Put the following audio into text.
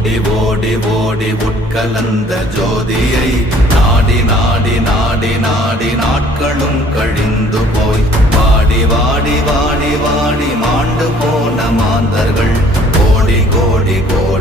ஓடி ஓடி ஓடி உட்கலந்த ஜோதியை நாடி நாடி நாடி நாடி நாட்களும் கழிந்து போய் வாடி வாடி வாடி வாடி மாண்டு போன மாந்தர்கள் கோடி கோடி கோடி